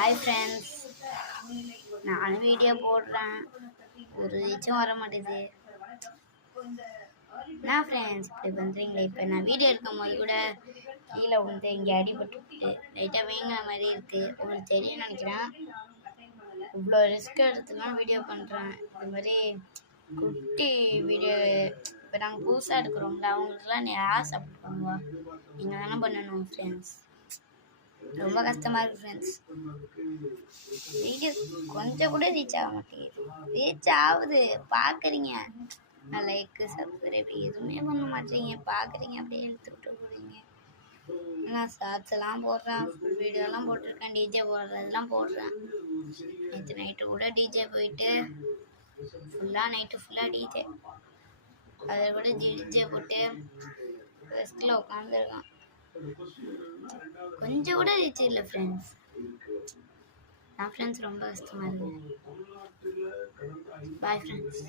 Hi friends, நானும் video போடுறேன். ஒரு ரீச்சும் வர மாட்டேது. என்ன ஃப்ரெண்ட்ஸ் இப்படி பண்ணுறீங்களே? இப்போ நான் வீடியோ எடுக்கும் போது கூட கீழே விழுந்து இங்கே அடிபட்டு லைட்டாக வேங்கின மாதிரி இருக்குது. உங்களுக்கு தெரியும்னு நினைக்கிறேன். இவ்வளோ ரிஸ்க் எடுத்துலாம் வீடியோ பண்ணுறேன். இது மாதிரி குட்டி வீடியோ இப்போ நாங்கள் புதுசாக எடுக்கிறோம்ல, அவங்களுக்குலாம் நீ யார் சப்போர்ட் பண்ணுவா? நீங்கள் தானே பண்ணணும் ஃப்ரெண்ட்ஸ். ரொம்ப கஷ்டமாக இருக்குது ஃப்ரெண்ட்ஸ். வீடியோ கொஞ்சம் கூட ரீச் ஆக மாட்டேங்குது. ரீச் ஆகுது, பார்க்குறீங்க. நான் லைக்கு சப்ஸ்கிரைப் எதுவுமே பண்ண மாட்டேங்க. பார்க்குறீங்க, அப்படியே எடுத்து விட்டு போகிறீங்க. நான் ஷார்ட்ஸ் எல்லாம் போடுறேன், ஃபுல் வீடியோலாம் போட்டிருக்கேன், டிஜே போடுறதெல்லாம் போடுறேன். நேற்று நைட்டு கூட டிஜே போயிட்டு நைட்டு ஃபுல்லாக டிஜே, அதில் கூட டிஜே போட்டு ரெஸ்ட்டில் உட்காந்துருக்கான். கொஞ்சம் கூட ரீச் இல்லை ஃப்ரெண்ட்ஸ். நான் ஃப்ரெண்ட்ஸ் ரொம்ப கஷ்டமாக இருக்குது. Bye friends.